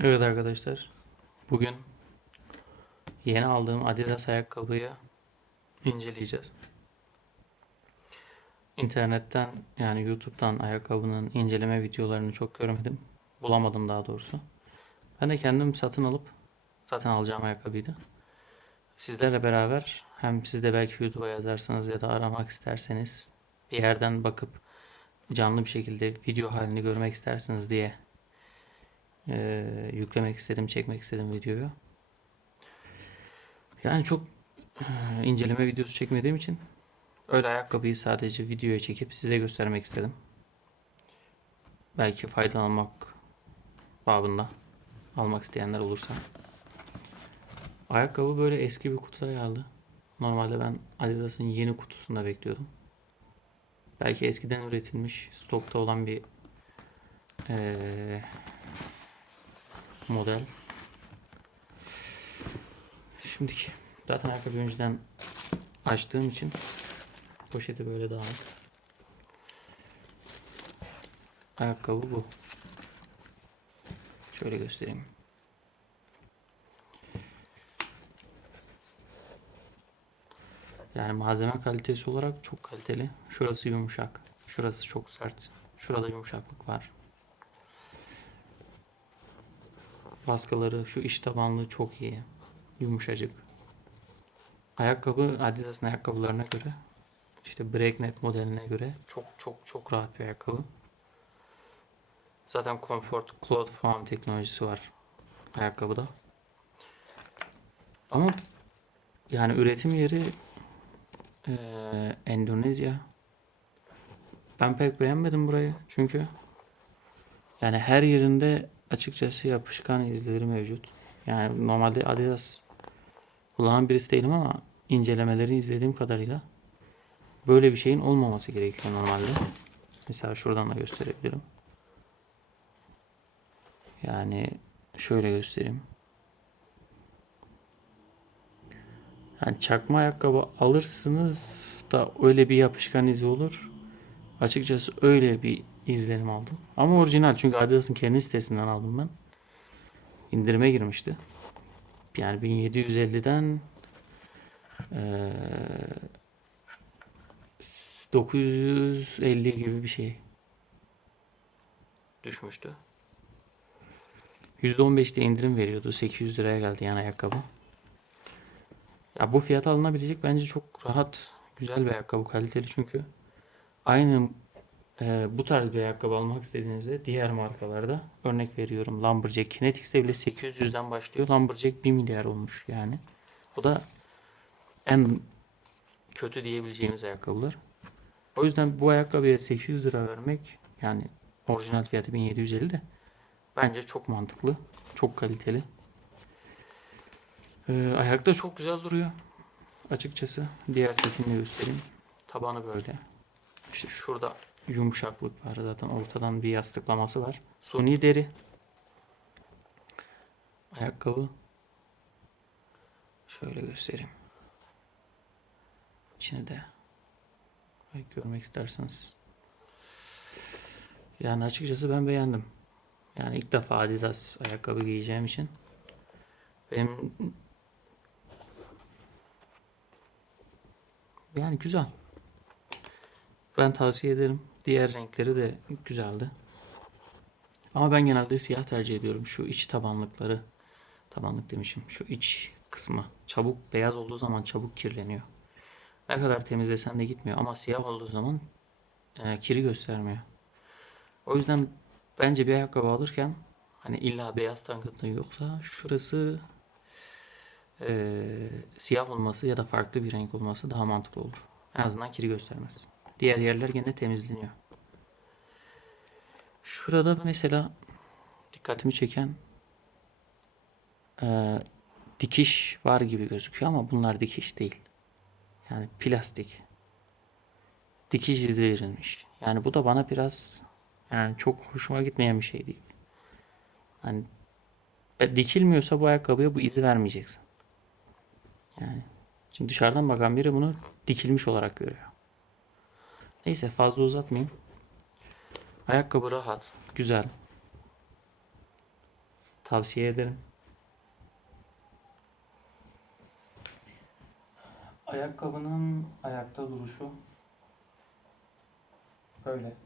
Evet arkadaşlar. Bugün yeni aldığım Adidas ayakkabıyı inceleyeceğiz. İnternetten yani YouTube'dan ayakkabının inceleme videolarını çok görmedim. Bulamadım daha doğrusu. Ben de kendim satın alıp zaten alacağım ayakkabıydı. Sizlerle beraber hem siz de belki YouTube'a yazarsınız ya da aramak isterseniz bir yerden bakıp canlı bir şekilde video halini görmek istersiniz diye eee, yüklemek istedim, çekmek istedim videoyu. Yani çok eee, inceleme videosu çekmediğim için öyle ayakkabıyı sadece videoya çekip size göstermek istedim. Belki faydalanmak babında almak isteyenler olursa. Ayakkabı böyle eski bir kutuda geldi. Normalde ben Adidas'ın yeni kutusunda bekliyordum. Belki eskiden üretilmiş, stokta olan bir eee, model. Şimdiki zaten ayakkabı önceden açtığım için poşeti böyle dağınık. Ayakkabı bu. Şöyle göstereyim. Yani malzeme kalitesi olarak çok kaliteli. Şurası yumuşak. Şurası çok sert. Şurada yumuşaklık var. Baskıları, şu iç tabanlığı çok iyi. Yumuşacık. Ayakkabı Adidas'ın ayakkabılarına göre işte Breaknet modeline göre çok çok çok rahat bir ayakkabı. Zaten Comfort Cloth Foam teknolojisi var ayakkabıda. Ama yani üretim yeri eee, Endonezya. Ben pek beğenmedim burayı çünkü yani her yerinde açıkçası yapışkan izleri mevcut. Yani normalde Adidas kullanan birisi değilim ama incelemeleri izlediğim kadarıyla böyle bir şeyin olmaması gerekiyor normalde. Mesela şuradan da gösterebilirim. Yani şöyle göstereyim. Yani çakma ayakkabı alırsınız da öyle bir yapışkan izi olur. Açıkçası öyle bir izlenim aldım. Ama orijinal çünkü Adidas'ın kendi sitesinden aldım ben. İndirime girmişti. Yani 1750'den eee 950 gibi bir şey düşmüştü. %15'te indirim veriyordu. 800 liraya geldi yani ayakkabı. Ya bu fiyata alınabilecek bence çok rahat, güzel bir ayakkabı, kaliteli çünkü aynı e, bu tarz bir ayakkabı almak istediğinizde diğer markalarda örnek veriyorum Lumberjack Kinetics'te bile 800'den başlıyor. Lumberjack 1 milyar olmuş yani. O da en kötü diyebileceğimiz ayakkabılar. O yüzden bu ayakkabıya 800 lira vermek yani orijinal fiyatı 1750 de bence çok mantıklı. Çok kaliteli. Ee, ayakta çok güzel duruyor. Açıkçası. Diğer tekini de. Tabanı böyle. İşte şurada yumuşaklık var. Zaten ortadan bir yastıklaması var. Suni deri. Ayakkabı. Şöyle göstereyim. İçine de görmek isterseniz. Yani açıkçası ben beğendim. Yani ilk defa Adidas ayakkabı giyeceğim için benim yani güzel. Ben tavsiye ederim. Diğer renkleri de güzeldi. Ama ben genelde siyah tercih ediyorum. Şu iç tabanlıkları, tabanlık demişim. Şu iç kısmı çabuk beyaz olduğu zaman çabuk kirleniyor. Ne kadar temizlesen de gitmiyor ama siyah olduğu zaman e, kiri göstermiyor. O yüzden bence bir ayakkabı alırken hani illa beyaz takıntı yoksa şurası e, siyah olması ya da farklı bir renk olması daha mantıklı olur. En azından kiri göstermez. Diğer yerler gene temizleniyor. Şurada mesela dikkatimi çeken e, dikiş var gibi gözüküyor ama bunlar dikiş değil. Yani plastik. Dikiş izi verilmiş. Yani bu da bana biraz yani çok hoşuma gitmeyen bir şey değil. Hani e, dikilmiyorsa bu ayakkabıya bu izi vermeyeceksin. Yani şimdi dışarıdan bakan biri bunu dikilmiş olarak görüyor. Neyse fazla uzatmayayım. Ayakkabı rahat, güzel. Tavsiye ederim. Ayakkabının ayakta duruşu böyle.